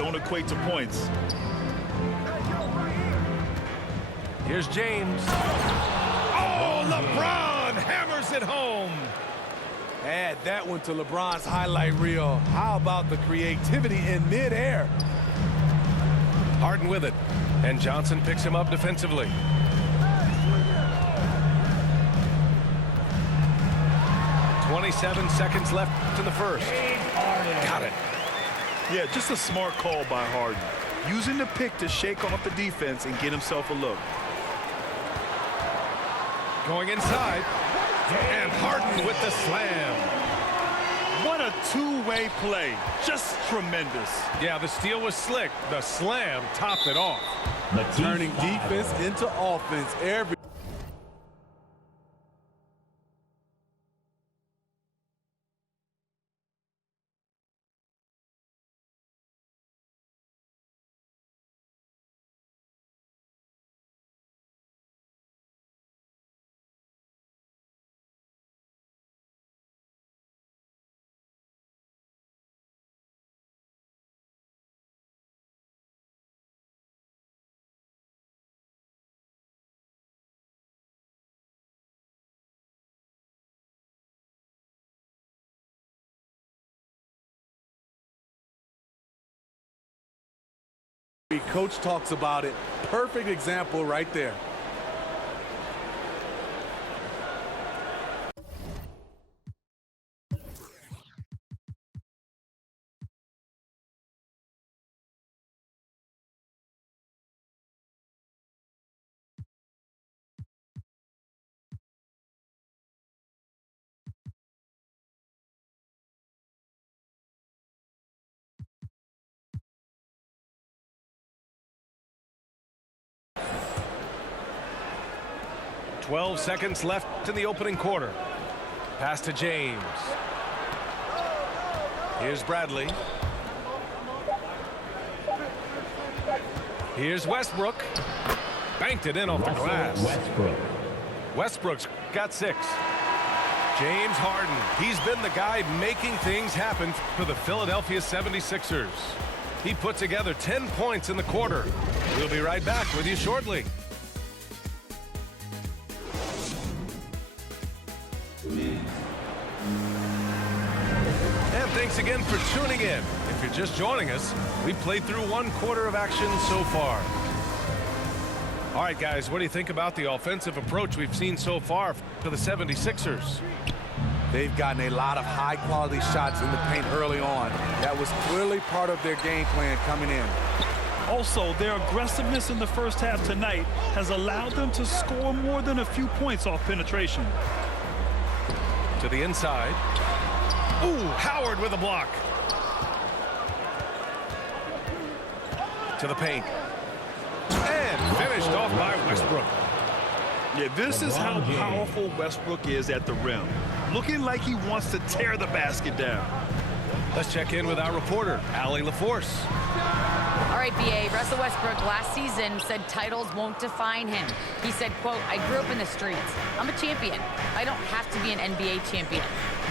don't equate to points. Here's James. Oh, LeBron hammers it home. Add that one to LeBron's highlight reel. How about the creativity in midair? Harden with it, and Johnson picks him up defensively. .27 left in the first. Got it. Yeah, just a smart call by Harden. Using the pick to shake off the defense and get himself a look. Going inside, and Harden with the slam. What a two-way play. Just tremendous. Yeah, the steal was slick. The slam topped it off. Turning defense into offense every. Coach talks about it. Perfect example right there. .12 left in the opening quarter. Pass to James. Here's Bradley. Here's Westbrook. Banked it in off the glass. Westbrook's got 6. James Harden. He's been the guy making things happen for the Philadelphia 76ers. He put together 10 points in the quarter. We'll be right back with you shortly. And thanks again for tuning in. If you're just joining us, we played through 1 quarter of action so far. All right, guys, what do you think about the offensive approach we've seen so far for the 76ers? They've gotten a lot of high-quality shots in the paint early on. That was clearly part of their game plan coming in. Also, their aggressiveness in the first half tonight has allowed them to score more than a few points off penetration. To the inside. Ooh, Howard with a block. To the paint. And finished off by Westbrook. Yeah, this is how powerful Westbrook is at the rim. Looking like he wants to tear the basket down. Let's check in with our reporter, Allie LaForce. All right, BA, Russell Westbrook last season said titles won't define him. He said, quote, I grew up in the streets. I'm a champion. I don't have to be an NBA champion.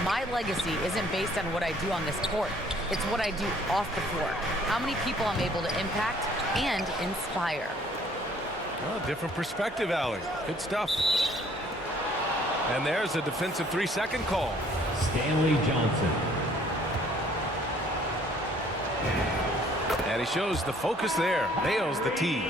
My legacy isn't based on what I do on this court. It's what I do off the floor. How many people I'm able to impact and inspire. Oh, different perspective, Allie. Good stuff. And there's a defensive 3-second call. Stanley Johnson. And he shows the focus there. Nails the tee.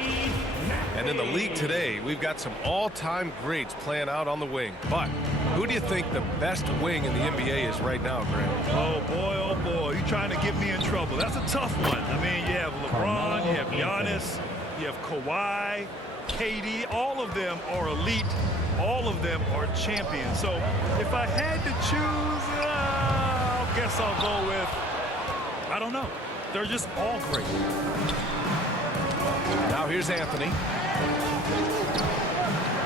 And in the league today, we've got some all-time greats playing out on the wing. But who do you think the best wing in the NBA is right now, Grant? Oh, boy, you're trying to get me in trouble. That's a tough one. I mean, you have LeBron, you have Giannis, you have Kawhi, KD. All of them are elite. All of them are champions. So if I had to choose, I guess I'll go with, I don't know. They're just all great. Now here's Anthony.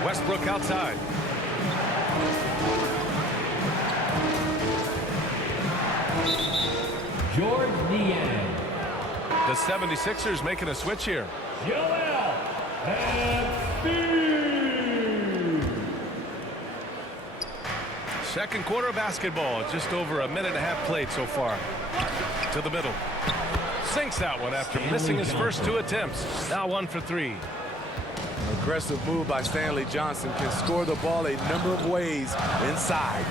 Westbrook outside. George Niang. The 76ers making a switch here. Joel Embiid. Second quarter of basketball. Just over a minute and a half played so far. To the middle. Sinks that one after missing his first 2 attempts. Now 1 for 3. Aggressive move by Stanley Johnson, can score the ball a number of ways inside.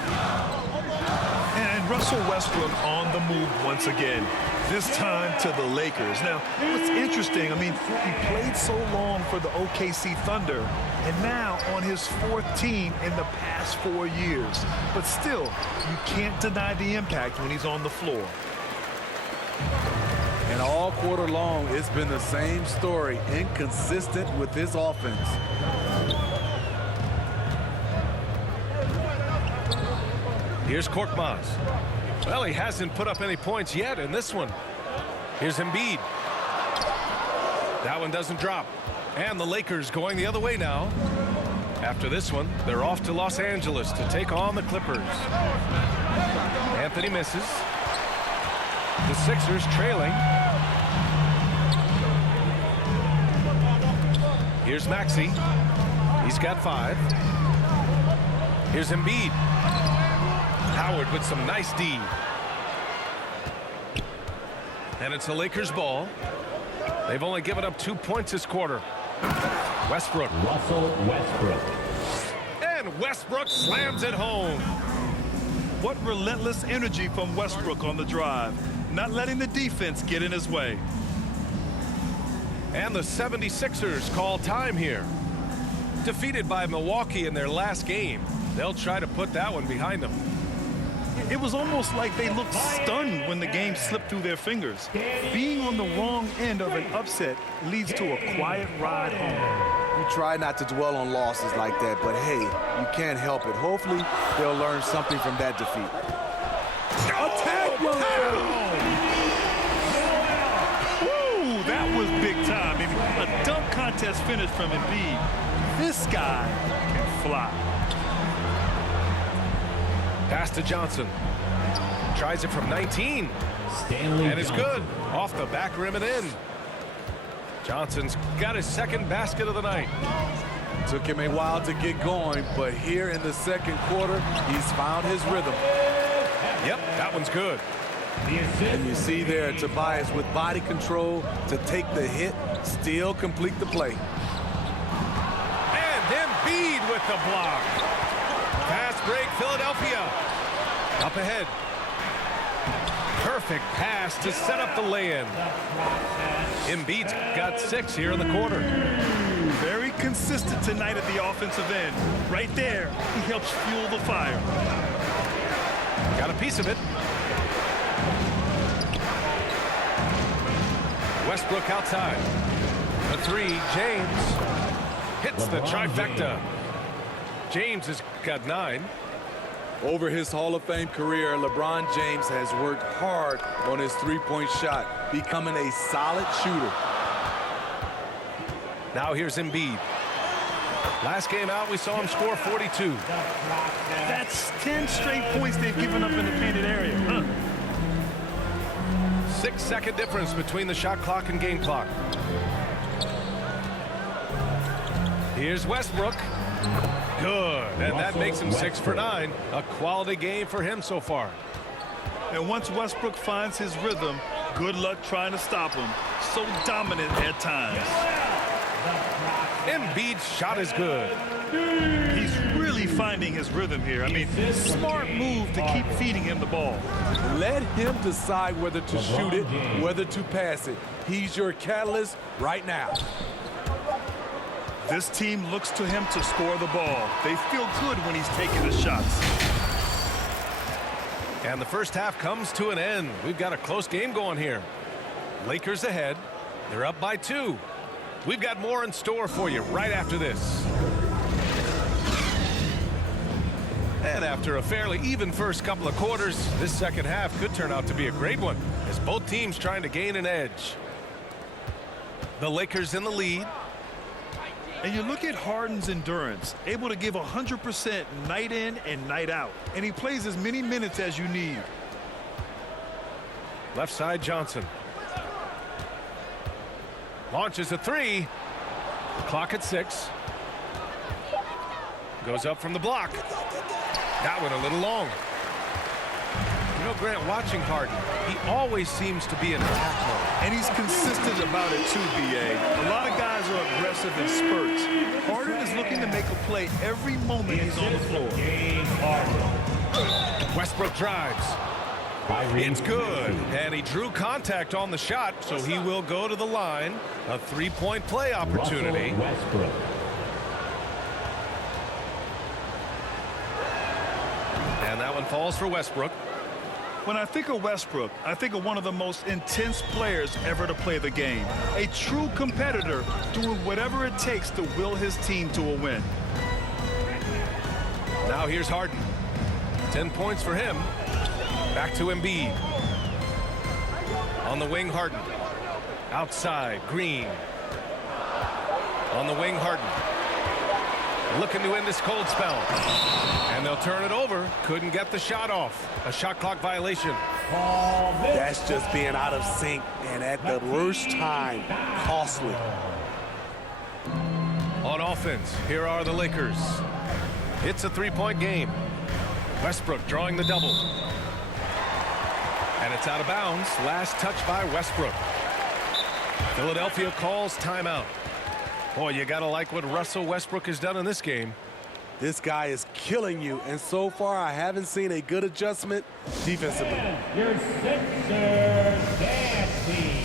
And Russell Westbrook on the move once again, this time to the Lakers. Now, what's interesting, I mean, he played so long for the OKC Thunder, and now on his 4th team in the past 4 years. But still, you can't deny the impact when he's on the floor. And all quarter long, it's been the same story, inconsistent with his offense. Here's Korkmaz. Well, he hasn't put up any points yet in this one. Here's Embiid. That one doesn't drop. And the Lakers going the other way now. After this one, they're off to Los Angeles to take on the Clippers. Anthony misses. The Sixers trailing. Here's Maxey. He's got 5. Here's Embiid. Howard with some nice D. And it's the Lakers ball. They've only given up 2 points this quarter. Westbrook. Russell Westbrook. And Westbrook slams it home. What relentless energy from Westbrook on the drive, not letting the defense get in his way. And the 76ers call time here. Defeated by Milwaukee in their last game, they'll try to put that one behind them. It was almost like they looked stunned when the game slipped through their fingers. Being on the wrong end of an upset leads to a quiet ride home. You try not to dwell on losses like that, but hey, you can't help it. Hopefully, they'll learn something from that defeat. Attack! Woo! That was big time. I mean, a dunk contest finish from Embiid. This guy can fly. Pass to Johnson. Tries it from 19. Stanley And it's good. Johnson. Off the back rim and in. Johnson's got his 2nd basket of the night. Took him a while to get going, but here in the 2nd quarter, he's found his rhythm. Yep, that one's good. The assist. And you see there Tobias with body control to take the hit, still complete the play. And Embiid with the block. Fast break, Philadelphia. Up ahead. Perfect pass to set up the lay-in. Embiid's got 6 here in the quarter. Very consistent tonight at the offensive end. Right there, he helps fuel the fire. Got a piece of it. Westbrook outside. The 3, James. Hits the trifecta. James has got 9. Over his Hall of Fame career, LeBron James has worked hard on his three-point shot, becoming a solid shooter. Now here's Embiid. Last game out, we saw him score 42. That's 10 straight points they've given up in the painted area. 6-second difference between the shot clock and game clock. Here's Westbrook. Good, and that makes him 6 for 9. A quality game for him so far. And once Westbrook finds his rhythm, good luck trying to stop him. So dominant at times. Embiid's shot is good. He's really finding his rhythm here. I mean, smart move to keep feeding him the ball. Let him decide whether to shoot it, whether to pass it. He's your catalyst right now. This team looks to him to score the ball. They feel good when he's taking the shots. And the first half comes to an end. We've got a close game going here. Lakers ahead. They're up by 2. We've got more in store for you right after this. And after a fairly even first couple of quarters, this second half could turn out to be a great one as both teams trying to gain an edge. The Lakers in the lead. And you look at Harden's endurance, able to give 100% night in and night out. And he plays as many minutes as you need. Left side, Johnson. Launches a 3. Clock at 6. Goes up from the block. That one a little long. You know, Grant, watching Harden, he always seems to be in attack mode. And he's consistent about it too, B.A. A lot of guys are aggressive in spurts. Harden is looking to make a play every moment he's on the floor. James Harden. Westbrook drives. It's good. And he drew contact on the shot, so he will go to the line. A three-point play opportunity. Russell Westbrook. And that one falls for Westbrook. When I think of Westbrook, I think of one of the most intense players ever to play the game. A true competitor doing whatever it takes to will his team to a win. Now here's Harden. 10 points for him. Back to Embiid. On the wing, Harden. Outside, Green. On the wing, Harden. Looking to end this cold spell. And they'll turn it over. Couldn't get the shot off. A shot clock violation. That's just being out of sync, and at the worst time, costly. On offense, here are the Lakers. It's a three-point game. Westbrook drawing the double. And it's out of bounds. Last touch by Westbrook. Philadelphia calls timeout. Boy, you gotta like what Russell Westbrook has done in this game. This guy is killing you, and so far I haven't seen a good adjustment defensively. Your Sixers dancing.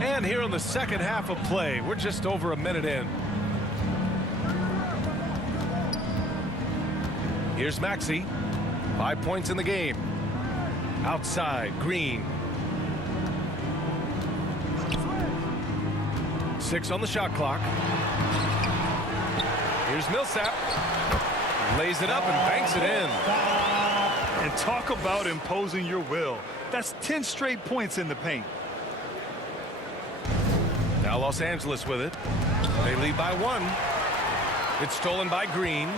And here in the second half of play, we're just over a minute in. Here's Maxey. 5 points in the game. Outside, Green. 6 on the shot clock. Here's Millsap. Lays it up and banks it in. And talk about imposing your will. That's 10 straight points in the paint. Now Los Angeles with it. They lead by 1. It's stolen by Green.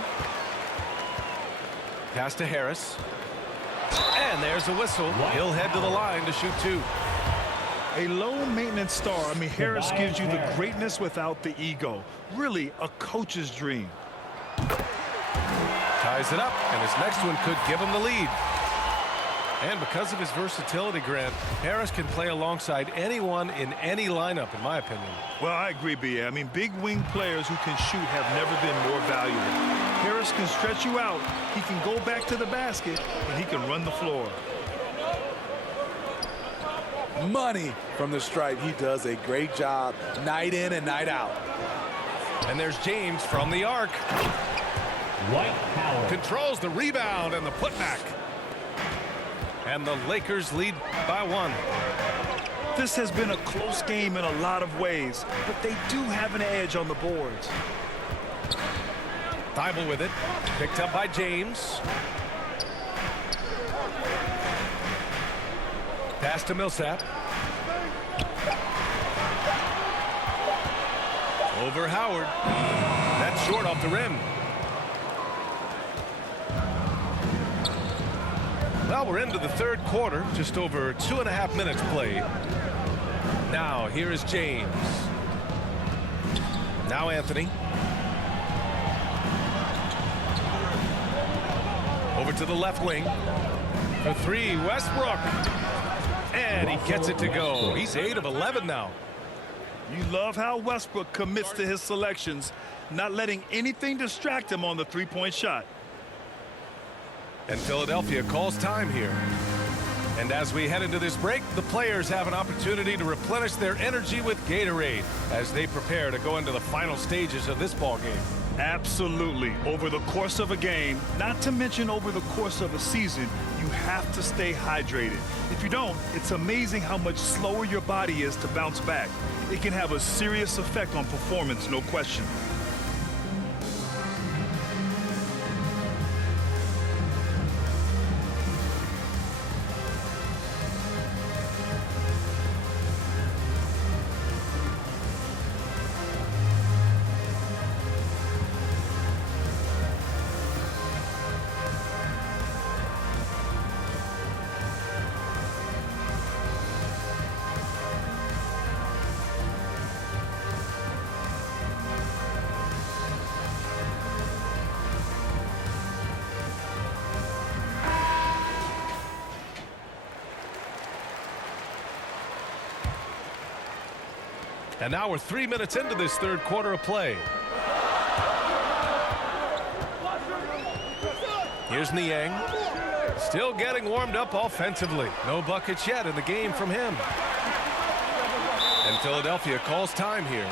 Pass to Harris. And there's a whistle. He'll head to the line to shoot 2. A low-maintenance star. I mean, Harris gives you the greatness without the ego. Really a coach's dream. Ties it up, and his next one could give him the lead. And because of his versatility, Grant, Harris can play alongside anyone in any lineup, in my opinion. Well, I agree, B.A. I mean, big wing players who can shoot have never been more valuable. Harris can stretch you out. He can go back to the basket, and he can run the floor. Money from the stripe. He does a great job night in and night out. And there's James from the arc. White Howard. Controls the rebound and the putback. And the Lakers lead by 1. This has been a close game in a lot of ways, but they do have an edge on the boards. Thibault with it. Picked up by James. Pass to Millsap. Over Howard. That's short off the rim. Well, we're into the third quarter. Just over 2.5 minutes played. Now, here is James. Now Anthony. Over to the left wing. For 3, Westbrook. And he gets it to go. He's 8 of 11 now. You love how Westbrook commits to his selections, not letting anything distract him on the three-point shot. And Philadelphia calls time here. And as we head into this break, the players have an opportunity to replenish their energy with Gatorade as they prepare to go into the final stages of this ball game. Absolutely. Over the course of a game, not to mention over the course of a season, you have to stay hydrated. If you don't, it's amazing how much slower your body is to bounce back. It can have a serious effect on performance, no question. And now we're 3 minutes into this third quarter of play. Here's Niang. Still getting warmed up offensively. No buckets yet in the game from him. And Philadelphia calls time here.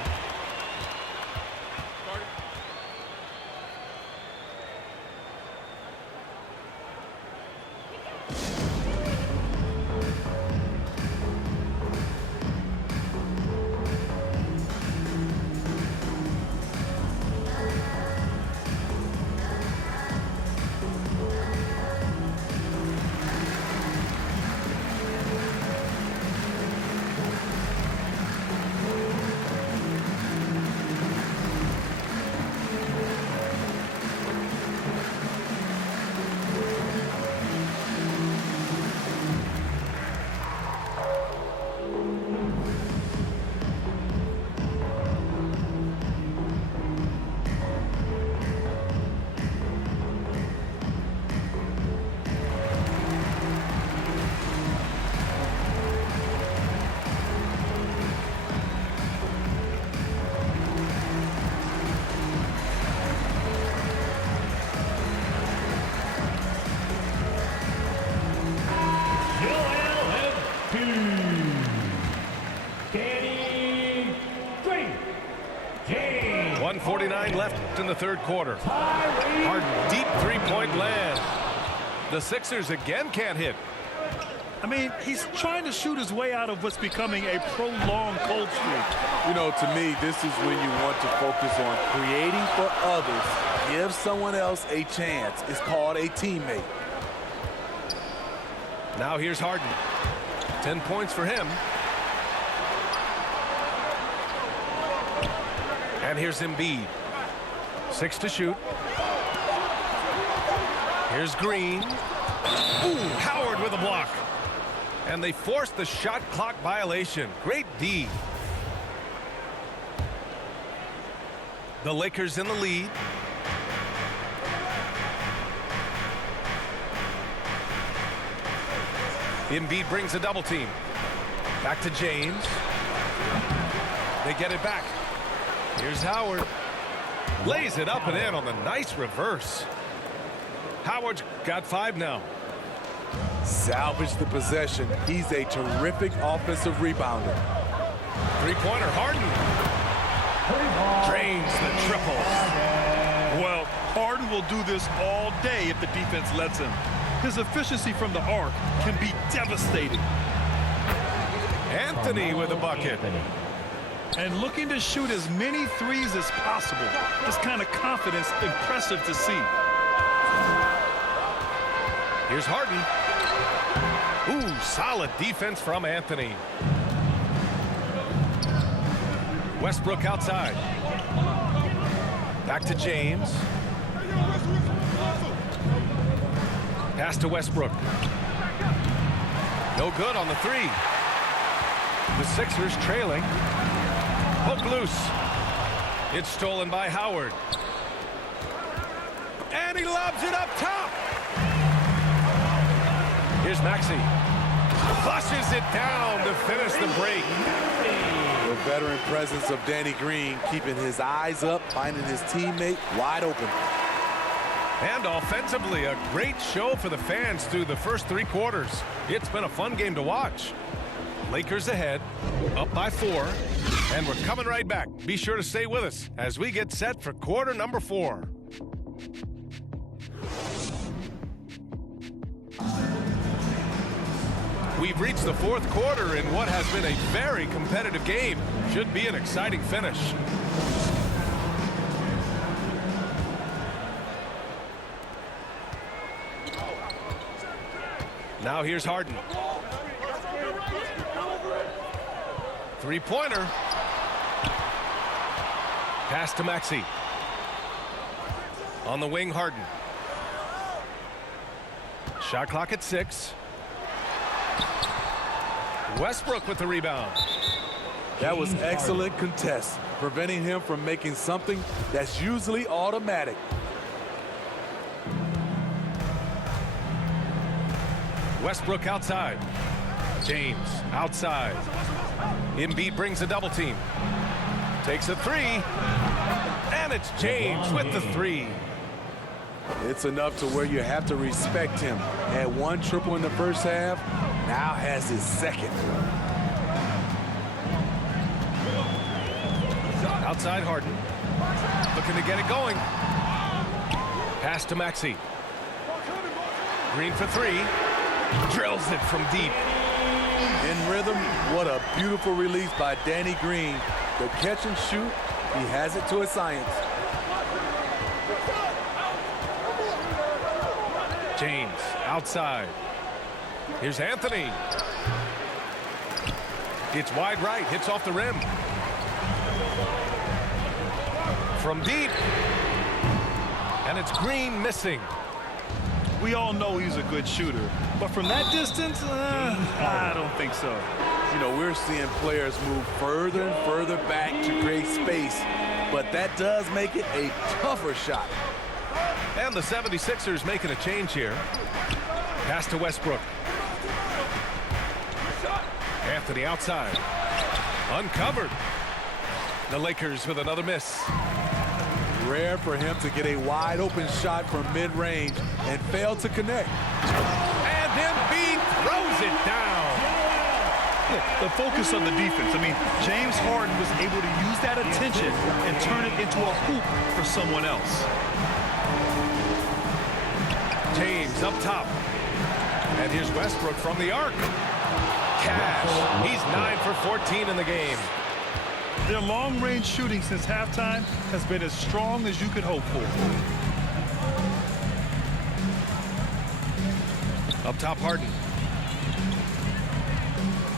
Danny Green. James. 1:49 left in the third quarter. Hard, deep three-point land. The Sixers again can't hit. I mean, he's trying to shoot his way out of what's becoming a prolonged cold streak. You know, to me, this is when you want to focus on creating for others. Give someone else a chance. It's called a teammate. Now here's Harden. 10 points for him. And here's Embiid. 6 to shoot. Here's Green. Ooh, Howard with a block. And they forced the shot clock violation. Great D. The Lakers in the lead. Embiid brings a double team. Back to James. They get it back. Here's Howard. Lays it up and in on the nice reverse. Howard's got 5 now. Salvage the possession. He's a terrific offensive rebounder. Three-pointer, Harden. Drains the triple. Well, Harden will do this all day if the defense lets him. His efficiency from the arc can be devastating. Anthony with a bucket. And looking to shoot as many threes as possible. This kind of confidence, impressive to see. Here's Harden. Ooh, solid defense from Anthony. Westbrook outside. Back to James. Pass to Westbrook. No good on the 3. The Sixers trailing. Hook loose. It's stolen by Howard. And he lobs it up top. Here's Maxey. Flushes it down to finish the break. The veteran presence of Danny Green keeping his eyes up, finding his teammate wide open. And offensively, a great show for the fans through the first 3 quarters. It's been a fun game to watch. Lakers ahead, up by 4, and we're coming right back. Be sure to stay with us as we get set for quarter number 4. We've reached the 4th quarter in what has been a very competitive game. Should be an exciting finish. Now here's Harden. Three-pointer. Pass to Maxey. On the wing, Harden. Shot clock at 6. Westbrook with the rebound. That was excellent contest, preventing him from making something that's usually automatic. Westbrook outside. James outside. Embiid brings a double team. Takes a 3. And it's James with the 3. It's enough to where you have to respect him. Had 1 triple in the first half, now has his 2nd. Outside Harden. Looking to get it going. Pass to Maxey. Green for 3. Drills it from deep. In rhythm, what a beautiful release by Danny Green. The catch and shoot, he has it to a science. James outside. Here's Anthony. It's wide right, hits off the rim. From deep. And it's Green missing. We all know he's a good shooter, but from that distance, I don't think so. You know, we're seeing players move further and further back to create space, but that does make it a tougher shot. And the 76ers making a change here. Pass to Westbrook. Anthony outside. Uncovered. The Lakers with another miss. Rare for him to get a wide open shot from mid-range and fail to connect. And Embiid throws it down. The focus on the defense. I mean, James Harden was able to use that attention and turn it into a hoop for someone else. James up top. And here's Westbrook from the arc. Cash. He's 9 for 14 in the game. Their long-range shooting since halftime has been as strong as you could hope for. Up top, Harden.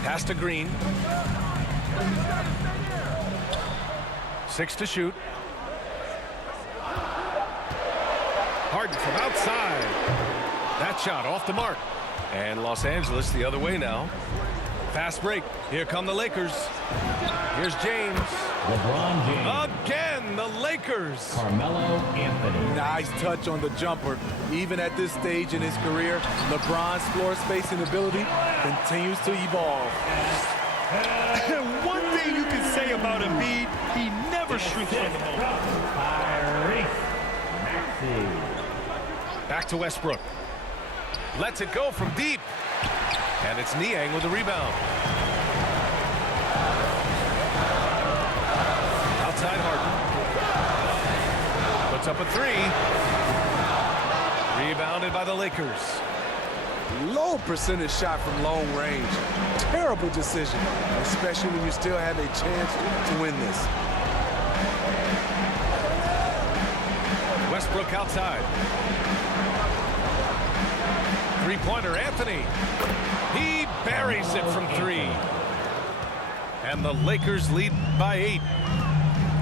Pass to Green. 6 to shoot. Harden from outside. That shot off the mark. And Los Angeles the other way now. Fast break. Here come the Lakers. Here's James. LeBron James. Again, the Lakers. Carmelo Anthony. Nice touch on the jumper. Even at this stage in his career, LeBron's floor spacing ability continues to evolve. One thing you can say about Embiid, he never shrinks from the moment. Tyrese Maxey. Back to Westbrook. Lets it go from deep. And it's Niang with the rebound. Outside Harden. Puts up a 3. Rebounded by the Lakers. Low percentage shot from long range. Terrible decision, especially when you still have a chance to win this. Westbrook outside. Three-pointer, Anthony. He buries it from 3. And the Lakers lead by 8.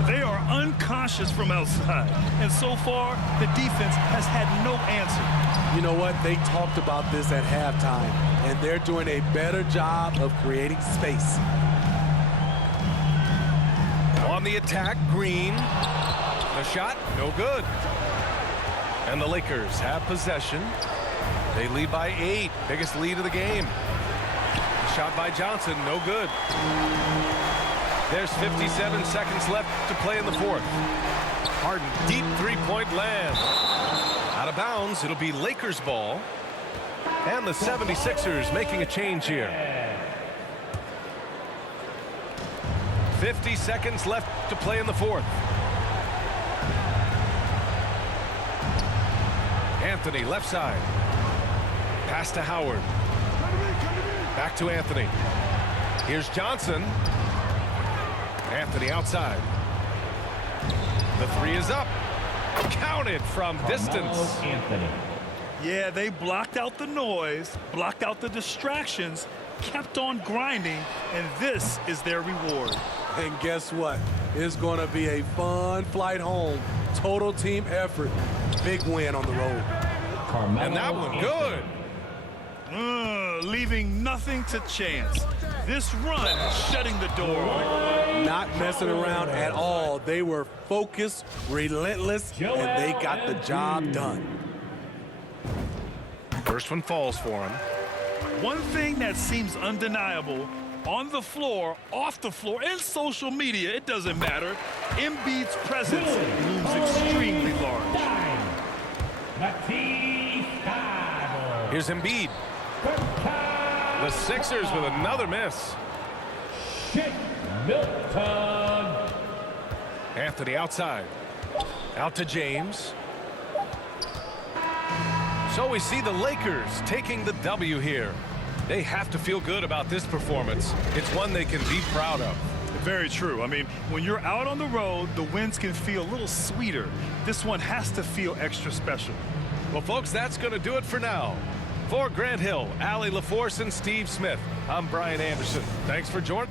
They are unconscious from outside, and so far, the defense has had no answer. You know what? They talked about this at halftime, and they're doing a better job of creating space. On the attack, Green. The shot, no good. And the Lakers have possession. They lead by 8. Biggest lead of the game. Shot by Johnson, no good. There's 57 seconds left to play in the 4th. Harden, deep three-point land. Out of bounds, it'll be Lakers ball. And the 76ers making a change here. 50 seconds left to play in the 4th. Anthony, left side. Pass to Howard. Back to Anthony. Here's Johnson. Anthony outside. The 3 is up. Counted from distance. Carmelo Anthony. Yeah, they blocked out the noise, blocked out the distractions, kept on grinding, and this is their reward. And guess what? It's going to be a fun flight home. Total team effort. Big win on the road. Carmelo And that one Anthony. good. Leaving nothing to chance. This run shutting the door on it. Not messing around at all. They were focused, relentless, and they got the job done. First one falls for him. One thing that seems undeniable, on the floor, off the floor, and social media, it doesn't matter. Embiid's presence looms extremely large. Matisse Thybulle. Here's Embiid. The Sixers with another miss. Shake Milton. Anthony outside. Out to James. So we see the Lakers taking the W here. They have to feel good about this performance. It's one they can be proud of. Very true. I mean, when you're out on the road, the wins can feel a little sweeter. This one has to feel extra special. Well, folks, that's going to do it for now. For Grant Hill, Allie LaForce, and Steve Smith, I'm Brian Anderson. Thanks for joining.